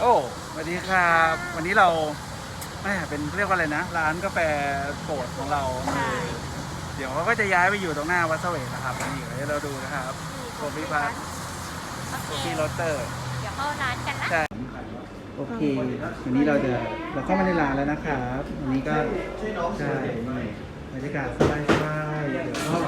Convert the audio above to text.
โอ้สวัสดีครับ วันนี้เราแม่เป็นเรียกว่าอะไรนะ ร้านกาแฟโปรดของเรา ใช่เดี๋ยวเขาก็จะย้ายไปอยู่ตรงหน้าวัดเสวยนะครับนี่เดี๋ยวเราดูนะครับโคฟี่พัทโอเคพี่โรเตอร์ เดี๋ยวเข้าร้านกันนะ ใช่ โอเค วันนี้เราจะเราเข้ามาในร้านแล้วนะครับ วันนี้ก็ใช่บรรยากาศสบายๆเดี๋ยวก็